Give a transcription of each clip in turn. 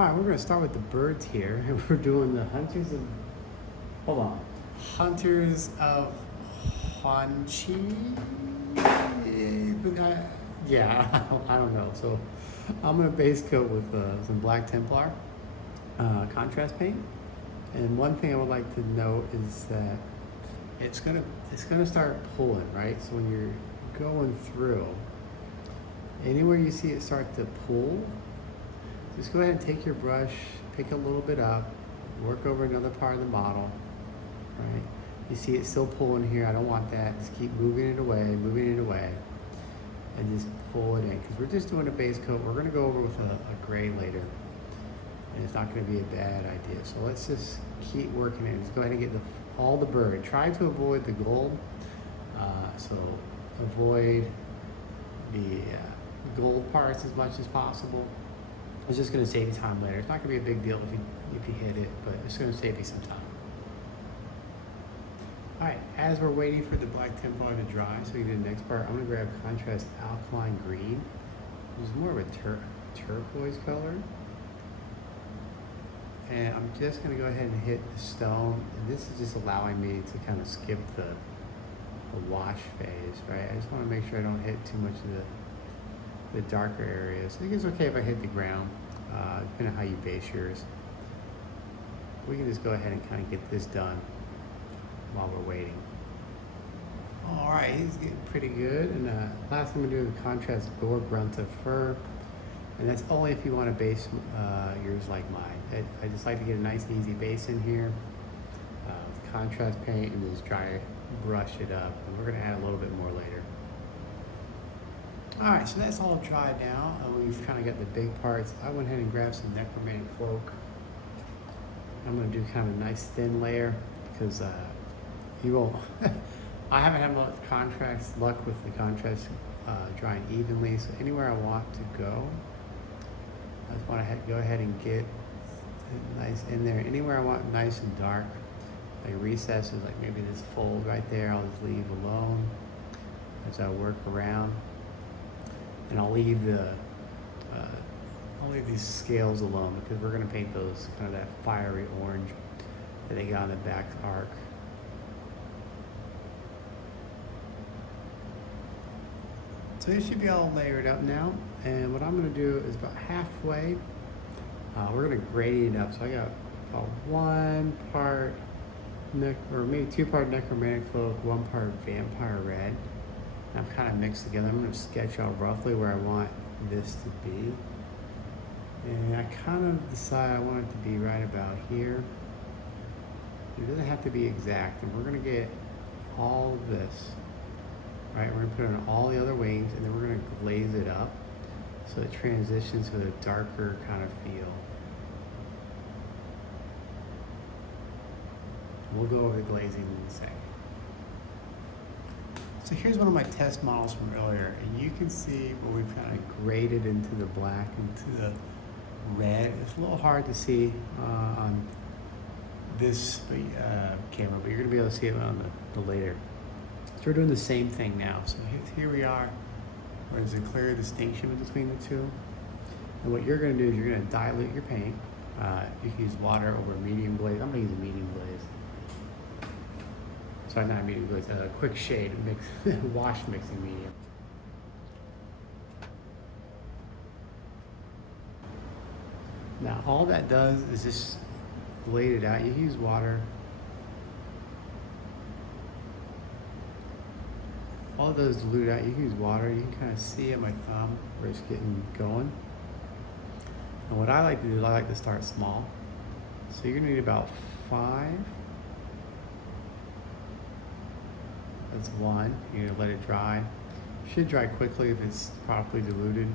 All right, we're going to start with the birds here. We're doing the Hunters of, hold on, Hunters of Huanchi. Yeah, I don't know. So I'm going to base coat with some Black Templar contrast paint. And one thing I would like to note is that it's gonna start pulling, right? So when you're going through, anywhere you see it start to pull, just go ahead and take your brush, pick a little bit up, work over another part of the model, right? You see it still pulling here, I don't want that. Just keep moving it away, and just pull it in. Because we're just doing a base coat. We're gonna go over with a gray later, and it's not gonna be a bad idea. So let's just keep working it. Just go ahead and get all the bird. Try to avoid the gold. So avoid the gold parts as much as possible. It's just going to save you time later. It's not going to be a big deal if you hit it, but it's going to save you some time. All right, as we're waiting for the Black Templar to dry, so we can do the next part, I'm going to grab contrast alkaline green, which is more of a turquoise color. And I'm just going to go ahead and hit the stone. And this is just allowing me to kind of skip the wash phase, right? I just want to make sure I don't hit too much of the darker areas. I think it's okay if I hit the ground, depending on how you base yours. We can just go ahead and kind of get this done while we're waiting. All right, he's getting pretty good. And last thing I'm gonna do is contrast gore grunt of fur. And that's only if you want to base yours like mine. I just like to get a nice and easy base in here with contrast paint and just dry brush it up. And we're gonna add a little bit more later. All right, so that's all dried now. We've kind of got the big parts. I went ahead and grabbed some necromantic cloak. I'm gonna do kind of a nice thin layer because you won't, I haven't had much contrast luck with the contrast drying evenly. So anywhere I want to go, I just want to go ahead and get it nice in there. Anywhere I want nice and dark, like recesses, like maybe this fold right there, I'll just leave alone as I work around. And I'll leave these scales alone because we're going to paint those kind of that fiery orange that they got on the back arc. So it should be all layered up now. And what I'm going to do is about halfway, we're going to grade it up. So I got about 1 part, or maybe 2 part necromantic cloak, 1 part vampire red. And I've kind of mixed together. I'm going to sketch out roughly where I want this to be. And I kind of decide I want it to be right about here. It doesn't have to be exact. And we're going to get all of this, right? We're going to put on all the other wings, and then we're going to glaze it up so it transitions to a darker kind of feel. We'll go over the glazing in a second. So here's one of my test models from earlier, and you can see where we've kind of graded into the black, into the red. It's a little hard to see on this camera, but you're going to be able to see it on the later. So we're doing the same thing now. So here we are, where there's a clear distinction between the two. And what you're going to do is you're going to dilute your paint. You can use water over a medium glaze. I'm going to use a medium glaze. Sorry, not a medium glaze, a quick shade, wash mixing medium. Now, all that does is just blade it out. You can use water. All it does is dilute out. You can use water. You can kind of see at my thumb where it's getting going. And what I like to do is I like to start small. So you're gonna need about 5. That's 1. You're gonna let it dry. Should dry quickly if it's properly diluted.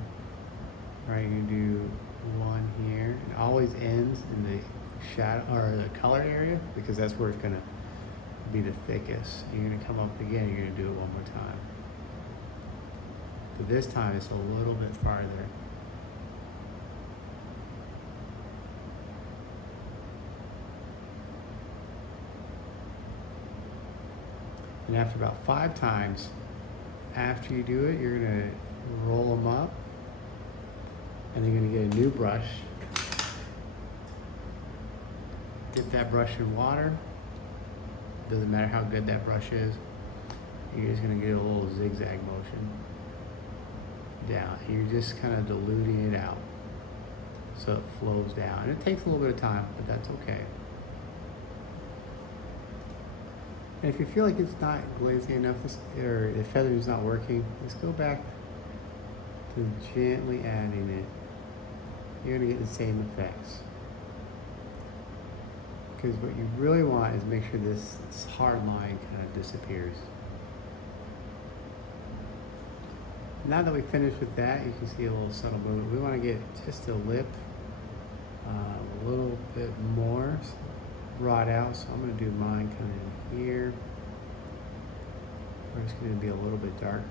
Right, you're gonna do 1 here. It always ends in the shadow or the color area because that's where it's gonna be the thickest. You're gonna come up again. You're gonna do it 1 more time. But this time it's a little bit farther. And after about 5 times, after you do it, you're gonna roll them up, and then you're gonna get a new brush, dip that brush in water. Doesn't matter how good that brush is. You're just gonna get a little zigzag motion down. You're just kind of diluting it out so it flows down. And it takes a little bit of time, but that's okay. And if you feel like it's not glazy enough, or the feather is not working, just go back to gently adding it. You're gonna get the same effects. Because what you really want is make sure this hard line kind of disappears. Now that we finished with that, you can see a little subtle movement. We want to get just a lip a little bit more brought out. So I'm going to do mine kind of here. Or it's going to be a little bit darker,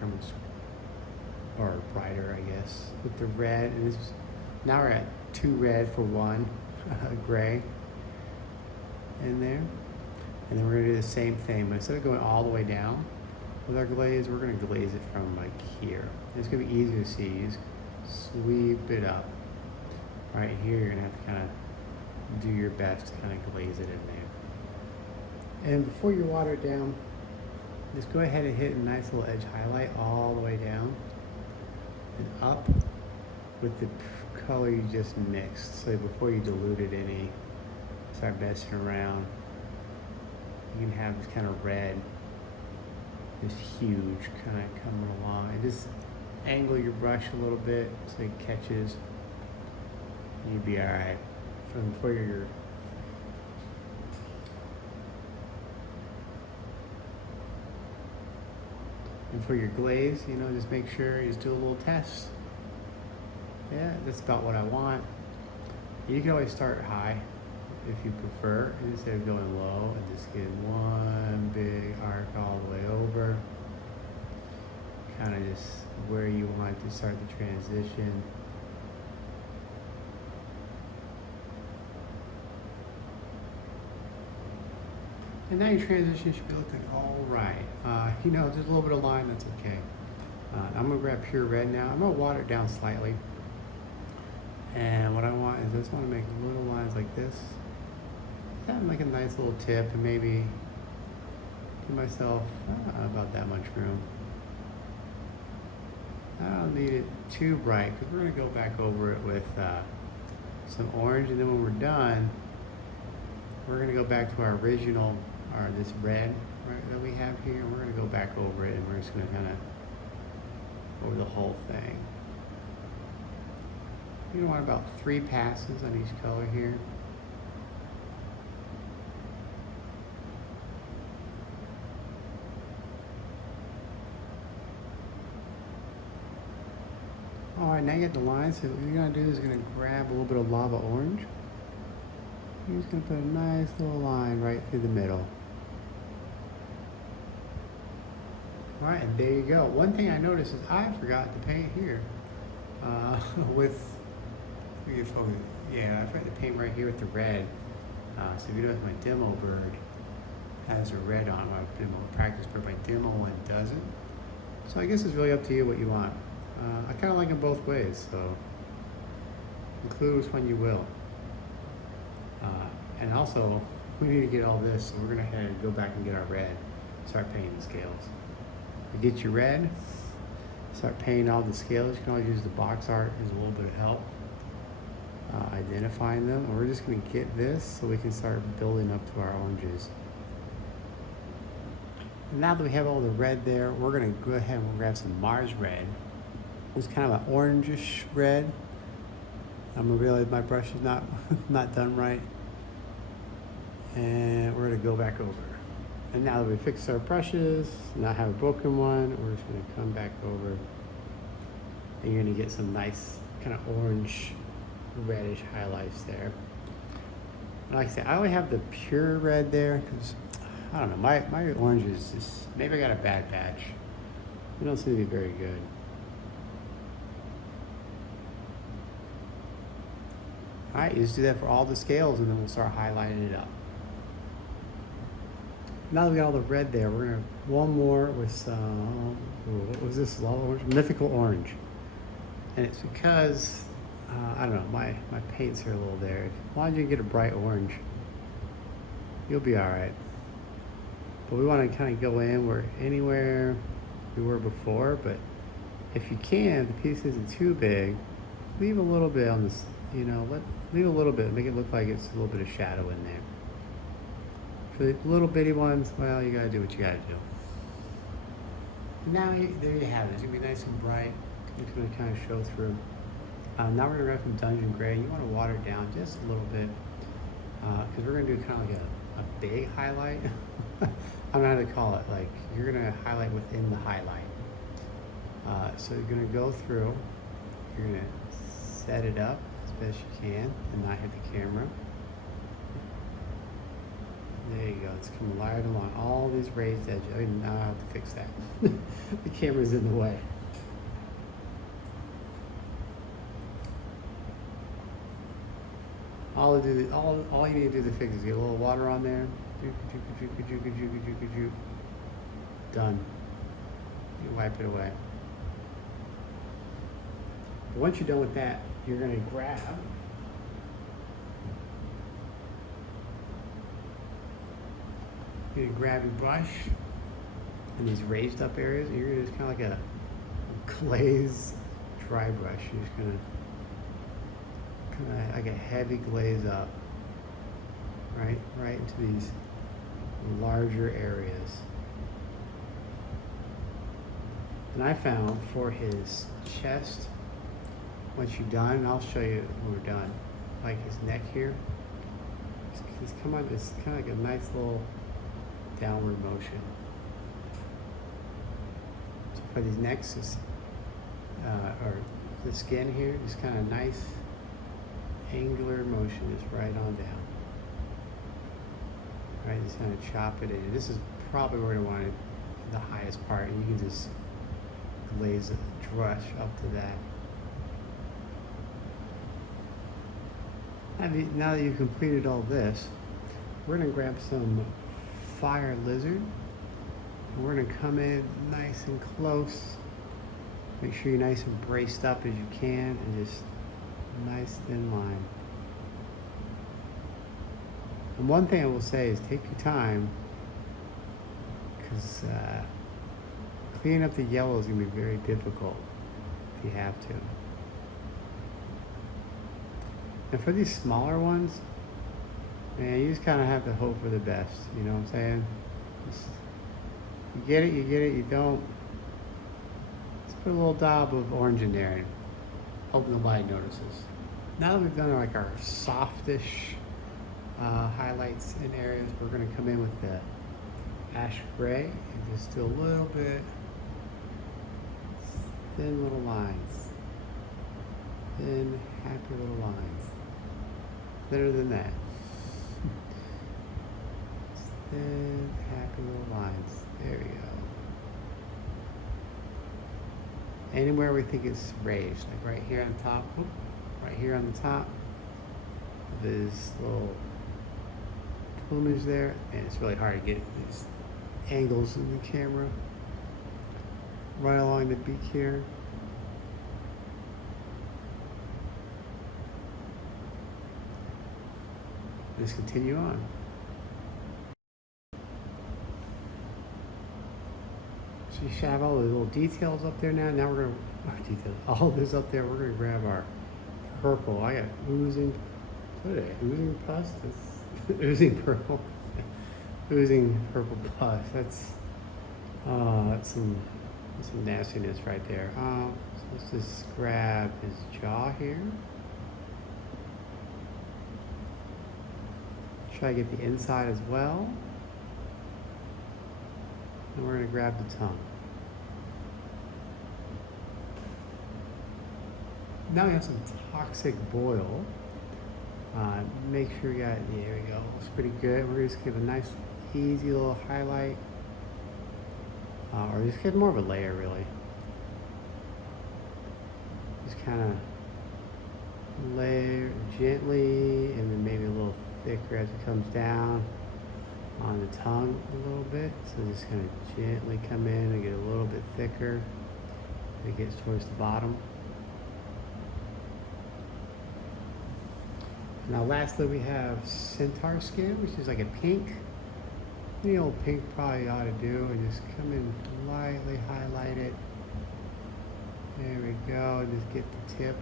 or brighter, I guess, with the red. And this, now we're at 2 red for 1 gray in there. And then we're going to do the same thing, but instead of going all the way down with our glaze, we're going to glaze it from like here. It's going to be easier to see. You just sweep it up. Right here, you're going to have to kind of do your best to kind of glaze it in there. And before you water it down, just go ahead and hit a nice little edge highlight all the way down and up with the color you just mixed. So before you dilute it any, start messing around, you can have this kind of red, this huge kind of coming along. And just angle your brush a little bit so it catches. You'll be all right. For your glaze, you know, just make sure you just do a little test. Yeah, that's about what I want. You can always start high if you prefer, instead of going low, and just get one big arc all the way over. Kind of just where you want to start the transition. And now your transition should be looking all right. You know, there's a little bit of line, that's okay. I'm gonna grab pure red now. I'm gonna water it down slightly. And what I want is I just want to make little lines like this. Have like a nice little tip, and maybe give myself about that much room. I don't need it too bright because we're gonna go back over it with some orange, and then when we're done, we're gonna go back to our original, or this red that we have here, and we're gonna go back over it, and we're just gonna kind of over the whole thing. You're gonna want about 3 passes on each color here. All right, now you get the lines. So what you're gonna do is you're gonna grab a little bit of lava orange. You're just gonna put a nice little line right through the middle. All right, and there you go. One thing I noticed is I forgot to paint here with, yeah, I forgot to paint right here with the red. So if you notice, my demo bird has a red on my demo practice bird. My demo one doesn't. So I guess it's really up to you what you want. I kind of like them both ways, so include which one you will. And also, we need to get all this, so we're gonna head and go back and get our red, start painting the scales. You get your red, start painting all the scales. You can always use the box art as a little bit of help identifying them. And we're just gonna get this so we can start building up to our oranges. And now that we have all the red there, we're gonna go ahead and grab some Mars red. It's kind of an orangish red. I'm gonna realize my brush is not done right. And we're gonna go back over. And now that we fixed our brushes, not have a broken one, we're just gonna come back over. And you're gonna get some nice kind of orange, reddish highlights there. And like I said, I only have the pure red there because I don't know, my orange is just, maybe I got a bad batch. They don't seem to be very good. All right, you just do that for all the scales, and then we'll start highlighting it up. Now that we got all the red there, we're gonna one more with some, what was this, lava orange? Mythical orange. And it's because, I don't know, my paints are a little there. Why don't you get a bright orange? You'll be all right. But we want to kind of go in where anywhere we were before, but if you can, if the piece isn't too big, leave a little bit on this, leave a little bit, make it look like it's a little bit of shadow in there. For the little bitty ones, well, you gotta do what you gotta do. And now, there you have it. It's gonna be nice and bright. It's gonna kind of show through. Now we're gonna run from Dungeon Gray. You wanna water it down just a little bit, because we're gonna do kind of like a big highlight. I don't know how to call it. Like, you're gonna highlight within the highlight. So you're gonna go through, you're gonna set it up as best you can and not hit the camera. There you go, it's coming right along. All these raised edges. I mean, now I have to fix that. The camera's in the way. All you need to do to fix is get a little water on there. Done. You wipe it away. But once you're done with that, you're going to grab your brush in these raised up areas, and you're going to just kind of like a glaze dry brush. You're just going to kind of like a heavy glaze up, right into these larger areas. And I found for his chest, once you're done, and I'll show you when we're done, like his neck here, it's kind of like a nice little downward motion. So for these necks, or the skin here, just kind of nice angular motion, just right on down. Right, just kind of chop it in. This is probably where you want it, the highest part, and you can just glaze a brush up to that. Now that you've completed all this, we're going to grab some fire lizard, and we're going to come in nice and close. Make sure you're nice and braced up as you can, and just nice thin line. And one thing I will say is take your time, because cleaning up the yellow is going to be very difficult if you have to. And for these smaller ones, man, you just kind of have to hope for the best. You know what I'm saying? You get it, you don't. Let's put a little dab of orange in there and hope nobody notices. Now that we've done like our softish highlights in areas, we're going to come in with the ash gray and just do a little bit thin little lines. Thin, happy little lines. Thinner than that. Thin, happy little lines. There we go. Anywhere we think it's raised, like right here on the top, right here on the top of this little plumage there, and it's really hard to get these angles in the camera. Right along the beak here. Just continue on. So you should have all the little details up there now. Now we're gonna, all this up there, we're gonna grab our purple. I got oozing, what is it, oozing pus? That's oozing purple. Oozing purple pus. That's some nastiness right there. So let's just grab his jaw here. Try to get the inside as well. And we're going to grab the tongue. Now we have some toxic boil. Make sure you got, there we go. It's pretty good. We're going to just give a nice, easy little highlight. Or just get more of a layer, really. Just kind of layer gently, and then maybe a little thicker as it comes down on the tongue a little bit. So just kind of gently come in and get a little bit thicker as it gets towards the bottom. Now lastly we have centaur skin, which is like a pink. Any old pink probably ought to do, and just come in lightly highlight it. There we go, and just get the tip.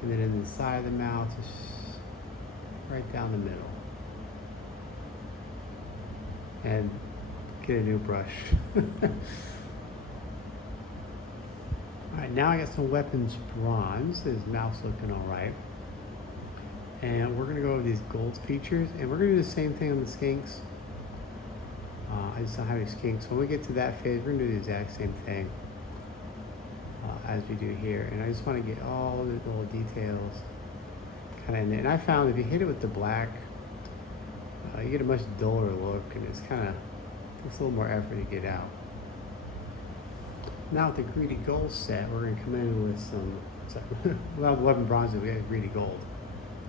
And then in the side of the mouth, just right down the middle. And get a new brush. Alright, now I got some weapons bronze. His mouth's looking alright. And we're going to go over these gold features, and we're going to do the same thing on the skinks. I just don't have any skinks. So when we get to that phase, we're going to do the exact same thing as we do here. And I just want to get all the little details kind of in there. And I found if you hit it with the black, you get a much duller look, and it's kind of takes a little more effort to get out. Now with the greedy gold set, we're going to come in with some, without the weapon bronze, we got greedy gold.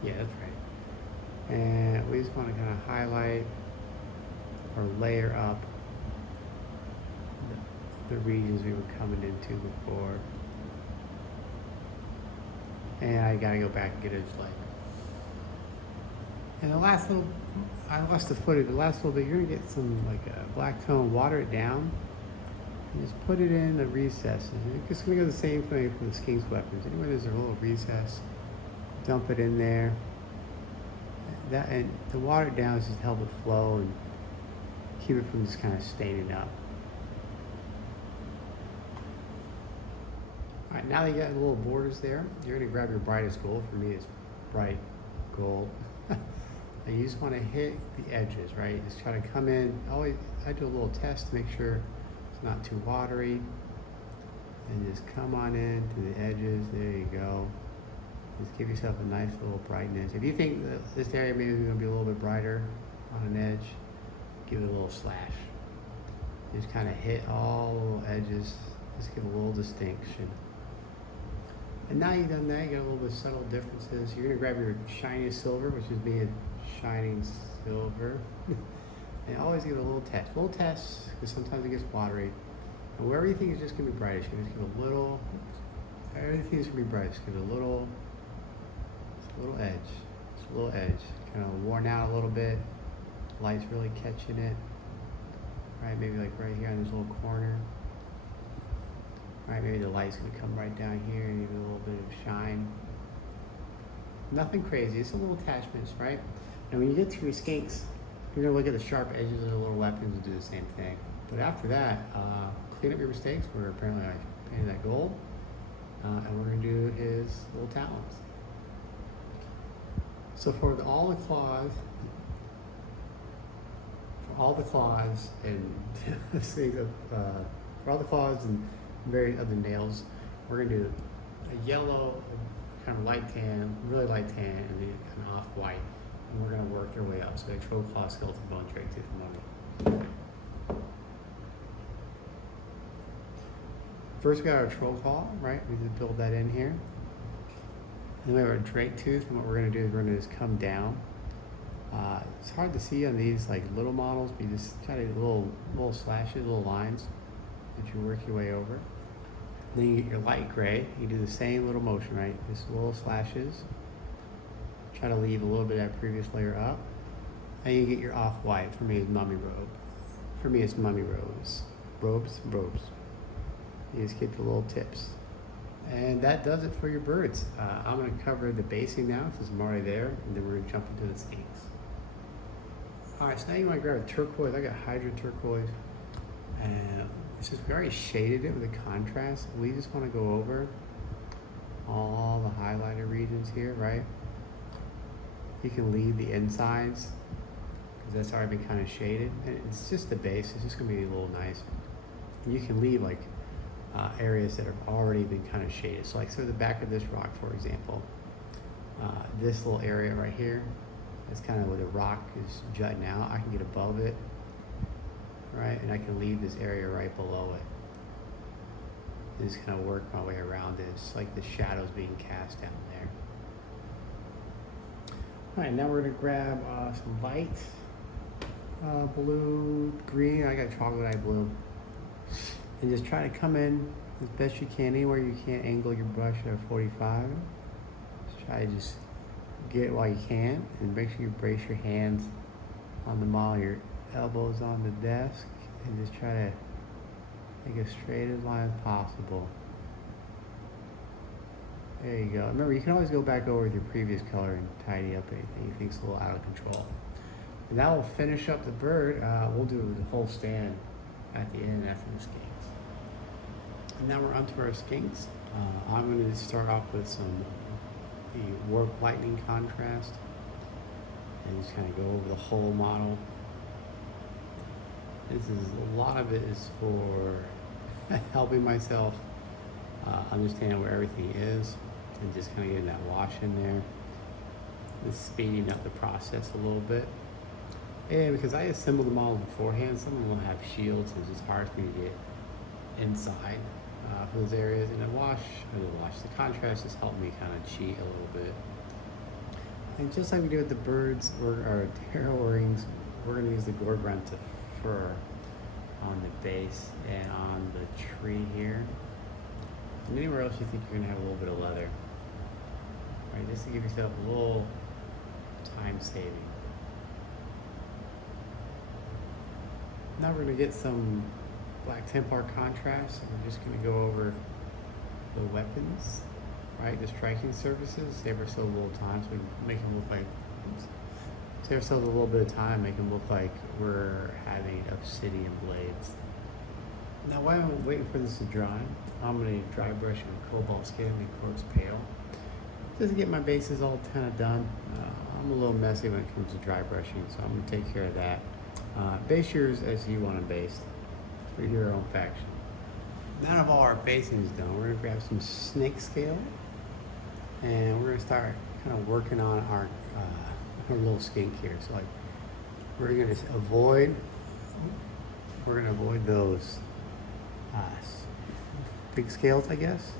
Yeah, that's right. And we just want to kind of highlight or layer up the regions we were coming into before. And I gotta go back and get his leg. And the last little, I lost the footage, the last little bit, you're gonna get some like a black tone, water it down, and just put it in the recesses. And it's gonna go the same thing for the skinks weapons. Anywhere there's a little recess, dump it in there. That, and to water it down is just help it flow and keep it from just kind of staining up. All right, now that you got little borders there, you're gonna grab your brightest gold. For me, it's bright gold. And you just want to hit the edges, right? Just try to come in. Always, I do a little test to make sure it's not too watery, and just come on in to the edges. There you go. Just give yourself a nice little brightness. If you think that this area maybe is going to be a little bit brighter on an edge, give it a little slash. Just kind of hit all the little edges. Just give a little distinction. And now you've done that, you got a little bit of subtle differences. You're going to grab your shiniest silver, which is me a shining silver. And always give it a little test. Because sometimes it gets watery. And wherever you think is just going to be brightest, you just give a little, everything's going to be bright. Just give it a little edge. Just a little edge. Kind of worn out a little bit. Light's really catching it. Right, maybe like right here on this little corner. Right, maybe the light's gonna come right down here and even a little bit of shine. Nothing crazy, it's a little attachments, right? And when you get to your skinks, you're gonna look at the sharp edges of the little weapons and do the same thing. But after that, clean up your mistakes. We're apparently painting that gold. And we're gonna do his little talons. So for all the claws and for all the claws and various other nails, we're gonna do a yellow, kind of light tan, really light tan, and then kind of off-white. And we're gonna work our way up. So like troll claw, skeleton bone, drake tooth, and mummy. First we got our troll claw, right? We just build that in here. Then we have our drake tooth, and what we're gonna do is we're gonna just come down. It's hard to see on these like little models, but you just try to get little slashes, little lines that you work your way over. Then you get your light gray. You do the same little motion, right? Just little slashes. Try to leave a little bit of that previous layer up. And you get your off-white. For me, it's mummy robe. For me, it's mummy robes. Robes. You just get the little tips. And that does it for your birds. I'm going to cover the basing now since I'm already there, and then we're going to jump into the skinks. All right, so now you want to grab a turquoise. I got Hydra turquoise, and it's just very shaded it with a contrast. We just want to go over all the highlighted regions here, right? You can leave the insides because that's already been kind of shaded, and it's just the base. It's just going to be a little nice. And you can leave like areas that have already been kind of shaded. So like the back of this rock, for example, this little area right here, that's kind of where the rock is jutting out. I can get above it, right? And I can leave this area right below it. And just kind of work my way around it. It's like the shadows being cast down there. All right, now we're gonna grab some light blue, green. I got chocolate eye blue. And just try to come in as best you can. Anywhere you can't angle your brush at 45. Just Try to just get it while you can, and make sure you brace your hands on the model, your elbows on the desk, and just try to make a straight as line as possible. There you go. Remember, you can always go back over with your previous color and tidy up anything you think's a little out of control. And that will finish up the bird. We'll do the whole stand at the end after the skinks. And now we're onto our skinks. I'm going to start off with the warp lightning contrast, and just kind of go over the whole model. A lot of it is for helping myself understand where everything is, and just kind of getting that wash in there. Just speeding up the process a little bit. And because I assembled the model beforehand, some of them will have shields, and it's just hard for me to get inside for those areas. And the contrast just helped me kind of cheat a little bit. And just like we do with the birds or our tail rings, we're going to use the Gorgrunta fur on the base and on the tree here. And anywhere else you think you're going to have a little bit of leather. Right, just to give yourself a little time saving. Now we're going to get some Black Templar contrast, and we're just going to go over the weapons, right? The striking surfaces, save ourselves a little time, so we make them look like, save ourselves a little bit of time, make them look like we're having obsidian blades. Now while I'm waiting for this to dry, I'm going to dry brush with cobalt skin and quartz pale. Just to get my bases all kind of done. I'm a little messy when it comes to dry brushing, so I'm going to take care of that. Base yours as you want to base for your own faction. Now that all our basing is done, we're going to grab some snake scale, and we're going to start kind of working on our little skink here. So like, we're going to avoid those big scales, I guess.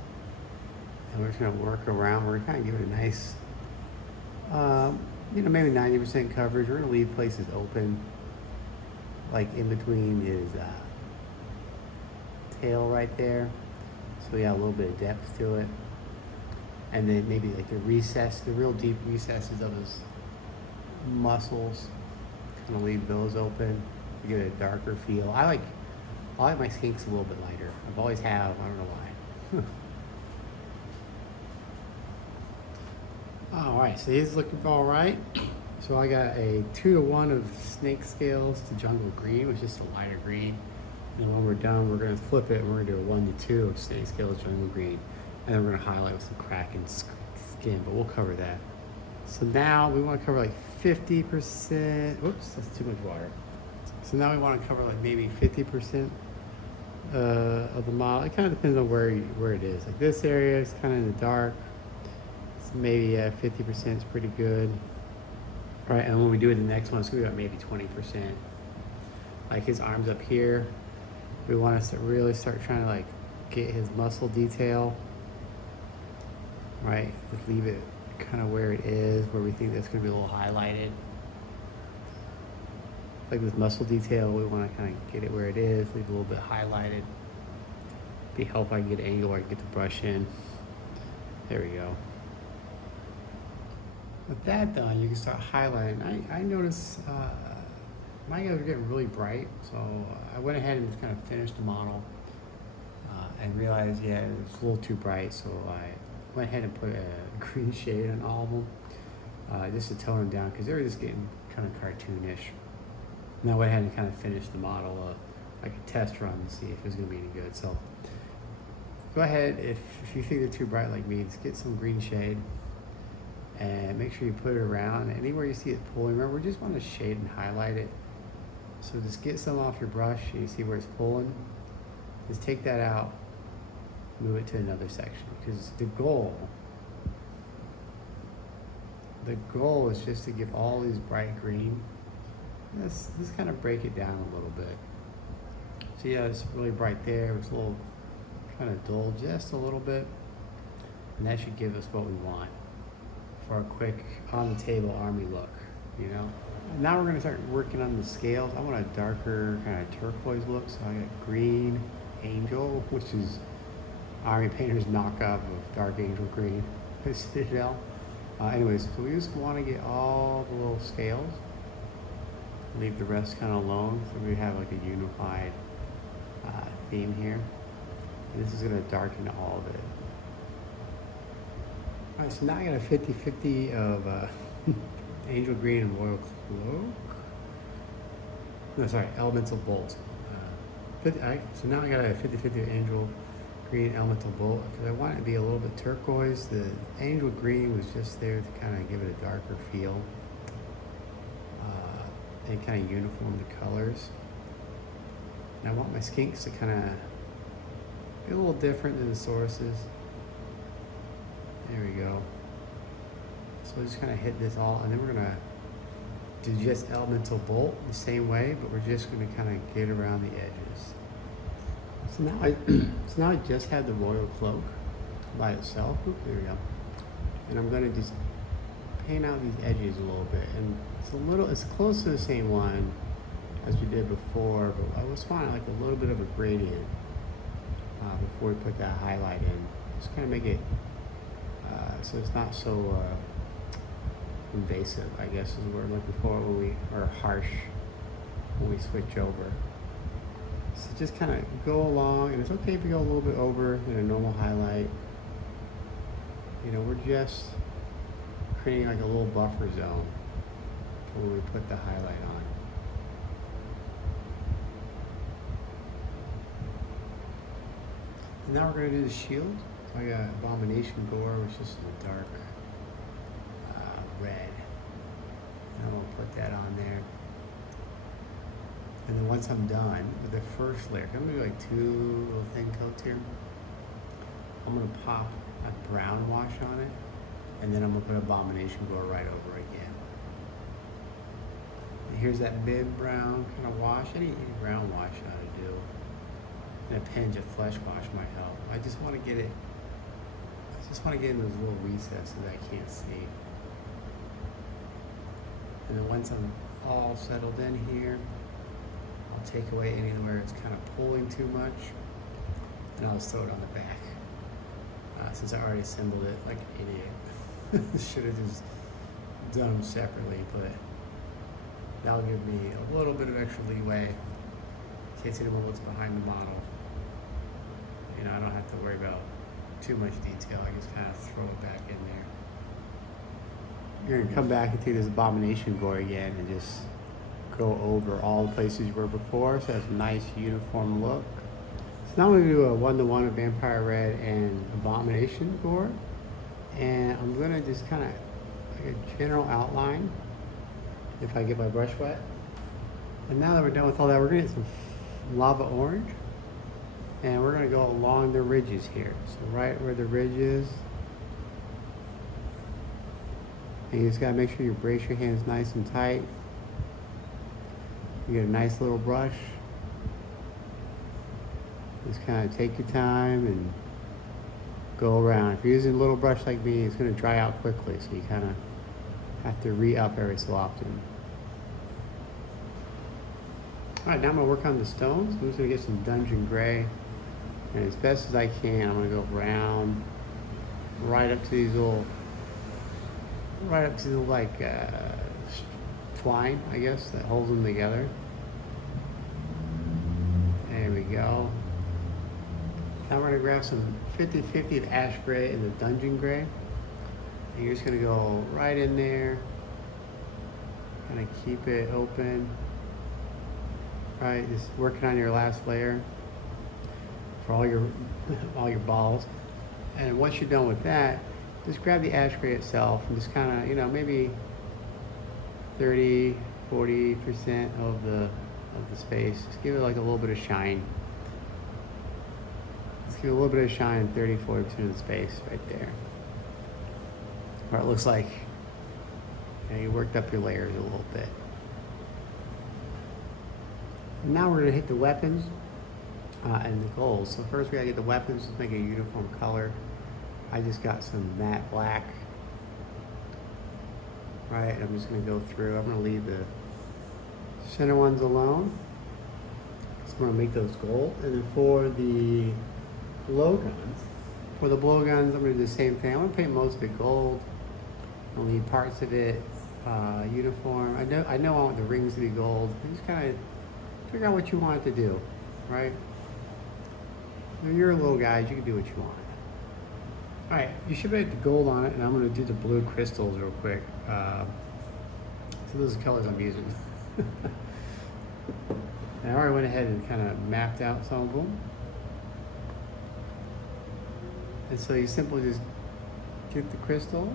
And we're just going to work around. We're kind of give it a nice, maybe 90% coverage. We're going to leave places open, like in between his tail right there. So we got a little bit of depth to it. And then maybe like the real deep recesses of his muscles, kind of leave those open to get a darker feel. I like my skinks a little bit lighter. I've always have, I don't know why. All right, so he's looking all right. So I got a 2-to-1 of snake scales to jungle green, which is just a lighter green. And when we're done, we're gonna flip it and we're gonna do a 1-to-2 of snake scales jungle green. And then we're gonna highlight with some Kraken skin, but we'll cover that. So now we wanna cover like 50%, whoops, that's too much water. So now we wanna cover like maybe 50% of the model. It kind of depends on where it is. Like this area is kind of in the dark. So maybe 50% is pretty good. All right, and when we do the next one, it's gonna be about maybe 20%. Like his arms up here, we want to really start trying to like get his muscle detail. Right, just leave it kind of where it is, where we think that's gonna be a little highlighted. Like this muscle detail, we want to kind of get it where it is, leave it a little bit highlighted. Be helpful. I can get an angle where I can get the brush in. There we go. With that done, you can start highlighting. I noticed my guys are getting really bright, so I went ahead and just kind of finished the model and realized, yeah, it was a little too bright, so I went ahead and put a green shade on all of them just to tone them down, because they were just getting kind of cartoonish. And I went ahead and kind of finished the model like a test run to see if it was going to be any good. So go ahead, if you think they're too bright like me, just get some green shade and make sure you put it around anywhere you see it pulling. Remember, we just want to shade and highlight it. So just get some off your brush and you see where it's pulling. Just take that out, move it to another section, because the goal is just to give all these bright green. Let's kind of break it down a little bit. So yeah, it's really bright there. It's a little kind of dull just a little bit. And that should give us what we want for a quick on the table army look, you know? And now we're gonna start working on the scales. I want a darker kind of turquoise look. So I got green angel, which is Army Painter's knockoff of dark angel green, Citadel. Anyways, so we just want to get all the little scales, leave the rest kind of alone, so we have like a unified theme here. And this is going to darken all of it. Alright, so now I got a 50-50 of Angel Green and Royal Cloak. No, sorry, Elemental Bolt. So now I got a 50-50 Angel Green Elemental Bolt because I want it to be a little bit turquoise. The Angel Green was just there to kind of give it a darker feel and kind of uniform the colors. And I want my skinks to kind of be a little different than the Sauruses. There we go. So we'll just kind of hit this all, and then we're gonna do just Elemental Bolt the same way, but we're just gonna kind of get around the edges. So now I just have the Royal Cloak by itself. Oop, there we go. And I'm gonna just paint out these edges a little bit, and it's close to the same one as we did before, but I was wanting like a little bit of a gradient before we put that highlight in. Just kind of make it so it's not so invasive, I guess is the word I'm looking for, or harsh when we switch over. So just kind of go along, and it's okay if you go a little bit over in a normal highlight. You know, we're just creating like a little buffer zone when we put the highlight on. And now we're going to do the shield. So I got Abomination Gore, which is a dark red. And I'm going to put that on there. And then once I'm done with the first layer, I'm going to do like 2 little thin coats here. I'm going to pop a brown wash on it, and then I'm going to put Abomination Gore right over again. And here's that mid-brown kind of wash. Any brown wash I ought to do. And a pinch of flesh wash might help. I just want to get it, in those little recesses that I can't see. And then once I'm all settled in here, I'll take away anywhere it's kind of pulling too much, and I'll just throw it on the back. Since I already assembled it like an idiot. Should have just done them separately, but that'll give me a little bit of extra leeway in case anyone looks behind the model. You know, I don't have to worry about too much detail. I just kind of throw it back in there. You're gonna come back and take this Abomination Gore again and just go over all the places you were before, so it's a nice uniform look. So now I'm gonna do a 1-to-1 of Vampire Red and Abomination Gore, and I'm gonna just kind of like a general outline if I get my brush wet. And now that we're done with all that, we're gonna get some Lava Orange, and we're gonna go along the ridges here. So right where the ridge is, and you just gotta make sure you brace your hands nice and tight. You get a nice little brush. Just kind of take your time and go around. If you're using a little brush like me, it's going to dry out quickly, so you kind of have to re-up every so often. Alright, now I'm going to work on the stones. I'm just going to get some Dungeon Gray, and as best as I can, I'm going to go around right up to these little like twine, I guess, that holds them together. There we go. Now we're going to grab some 50-50 of Ash Gray and the Dungeon Gray. And you're just going to go right in there. Kind of keep it open. Right, just working on your last layer for all your balls. And once you're done with that, just grab the Ash Gray itself and just kind of, you know, maybe 30-40% of the space. Just give it like a little bit of shine. Just give it a little bit of shine, 30-40% of the space right there. Where it looks like, you know, you worked up your layers a little bit. And now we're gonna hit the weapons and the goals. So first we gotta get the weapons, just make a uniform color. I just got some matte black. Right, I'm just going to go through. I'm going to leave the center ones alone. Just going to make those gold. And then for the blowguns, I'm going to do the same thing. I'm going to paint most of it gold. I'll leave parts of it uniform. I know I want the rings to be gold. You just kind of figure out what you want it to do, right? You're little guys, you can do what you want. All right, you should put the gold on it, and I'm going to do the blue crystals real quick. So those are the colors I'm using. And I already went ahead and kind of mapped out some of them. And so you simply just get the crystal.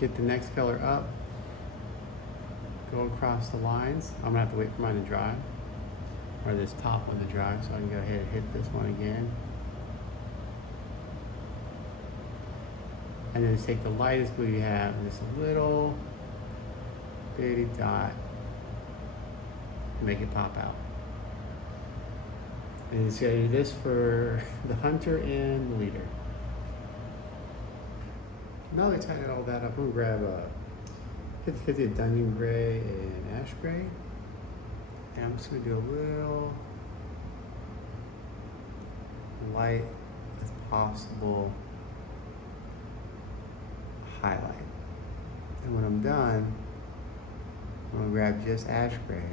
Get the next color up. Go across the lines. I'm gonna have to wait for mine to dry. Or this top one to dry, so I can go ahead and hit this one again. And then take the lightest blue you have, and just a little bitty dot, and make it pop out. And it's gonna do this for the hunter and the leader. Now that I tighten all that up, I'm gonna grab a 50/50 Dungeon Gray and Ash Gray. And I'm just gonna do a little light as possible highlight. And when I'm done, I'm gonna grab just Ash Gray.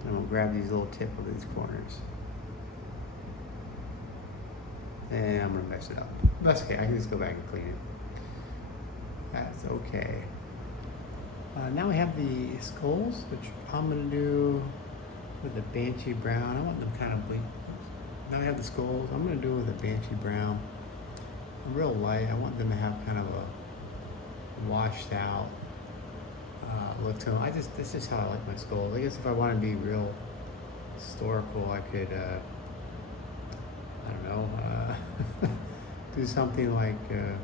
And I'm gonna grab these little tip of these corners. And I'm gonna mess it up. That's okay, I can just go back and clean it. That's okay. Now we have the skulls, which I'm gonna do with the Banshee Brown. I want them kind of bleak. Now we have the skulls. I'm gonna do it with the Banshee Brown. Real light. I want them to have kind of a washed out look to them. This is how I like my skulls. I guess if I want to be real historical, I could, I don't know, do something like an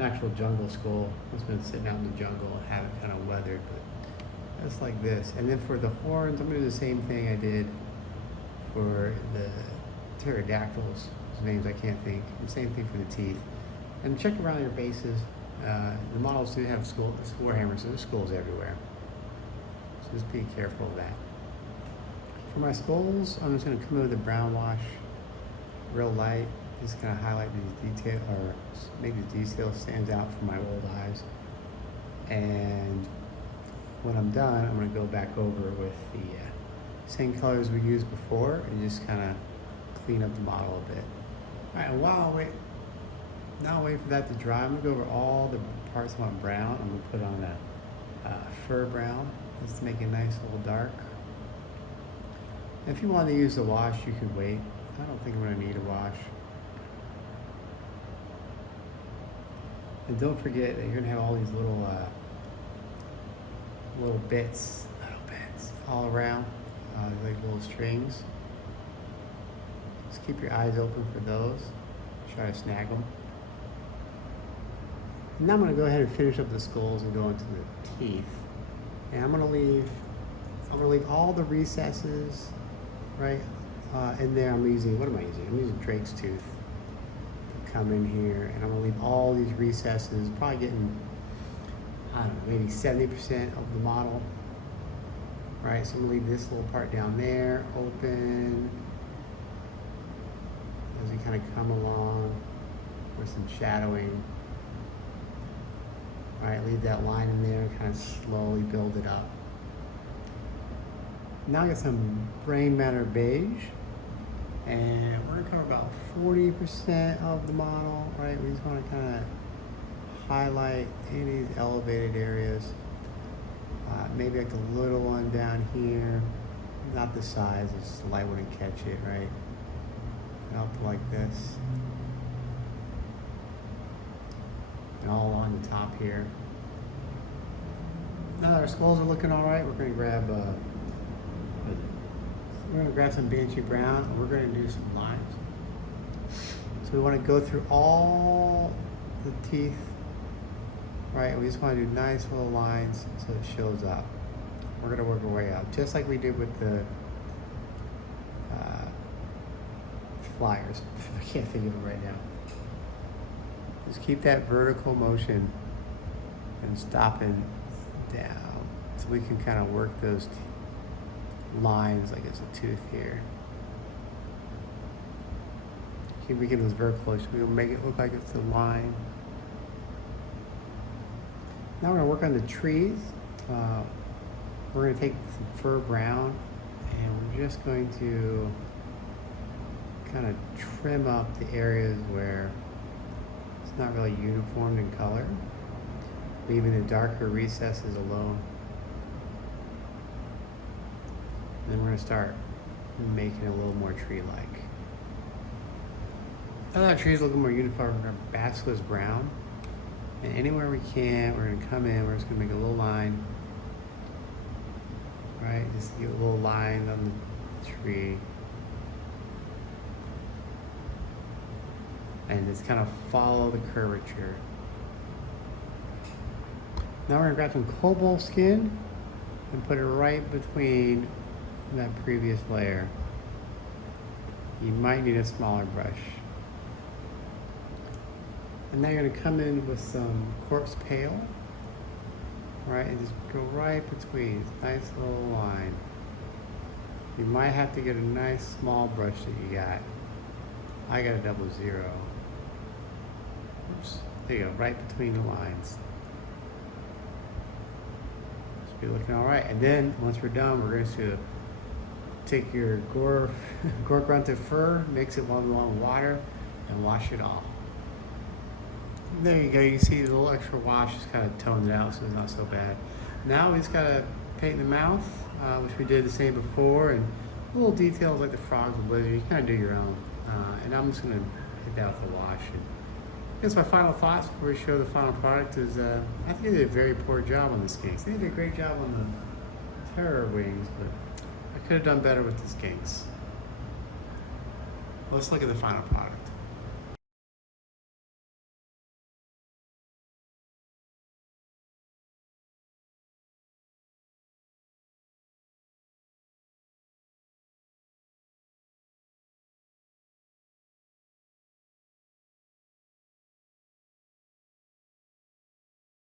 actual jungle skull that's been sitting out in the jungle and have it kind of weathered, but just like this. And then for the horns, I'm gonna do the same thing I did for the pterodactyls. Whose names I can't think. The same thing for the teeth. And check around your bases. The models do have skull, it's Warhammer, so there's skulls everywhere. So just be careful of that. For my skulls, I'm just going to come in with a brown wash, real light, just kind of highlight these details, or make the detail stands out from my old eyes. And when I'm done, I'm going to go back over with the same colors we used before and just kind of clean up the model a bit. All right, and while I wait, now wait for that to dry, I'm gonna go over all the parts I want brown. I'm gonna put on a fur brown, just to make it nice, a little dark. If you want to use the wash, you can wait. I don't think I'm gonna need a wash. And don't forget that you're gonna have all these little bits all around, like little strings. Just keep your eyes open for those. Try to snag them. And now I'm going to go ahead and finish up the skulls and go into the teeth. And I'm going to leave all the recesses right in there. What am I using? I'm using Drake's tooth to come in here, and I'm going to leave all these recesses, probably getting, I don't know, maybe 70% of the model. Right, so I'm going to leave this little part down there open as we kind of come along with some shadowing. All right, leave that line in there, kind of slowly build it up. Now I got some brain matter beige, and we're gonna cover about 40% of the model, right? We just wanna kind of highlight any of these elevated areas. Maybe like a little one down here, not the size, it's the light wouldn't catch it, right? Up like this. And all along the top here. Now that our skulls are looking all right, we're going to grab some Banshee Brown, and we're going to do some lines. So we want to go through all the teeth, right? We just want to do nice little lines so it shows up. We're going to work our way up, just like we did with the flyers. I can't think of it right now. Just keep that vertical motion and stopping down so we can kind of work those lines like it's a tooth here. Keep making those very close. We'll make it look like it's a line. Now we're gonna work on the trees. We're gonna take some fur brown and we're just going to kind of trim up the areas where it's not really uniform in color, leaving the darker recesses alone. And then we're gonna start making it a little more tree-like. Now that our trees look more uniform, we're gonna basilisk brown. And anywhere we can, we're gonna come in, we're just gonna make a little line. Right, just get a little line on the tree. And just kind of follow the curvature. Now we're gonna grab some cobalt skin and put it right between that previous layer. You might need a smaller brush. And now you're gonna come in with some corpse pale, right, and just go right between, nice little line. You might have to get a nice small brush that you got. I got a 00. Oops, there you go, right between the lines. Should be looking all right. And then once we're done, we're going to take your gore grunted fur, mix it along with water, and wash it off. There you go, you see the little extra wash just kind of toned it out, so it's not so bad. Now we just gotta paint the mouth, which we did the same before, and little details like the frogs and lizards, you kind of do your own. And I'm just gonna hit that with the wash. And I guess my final thoughts before we show the final product is, I think they did a very poor job on the skinks. They did a great job on the terror wings, but I could have done better with the skinks. Let's look at the final product.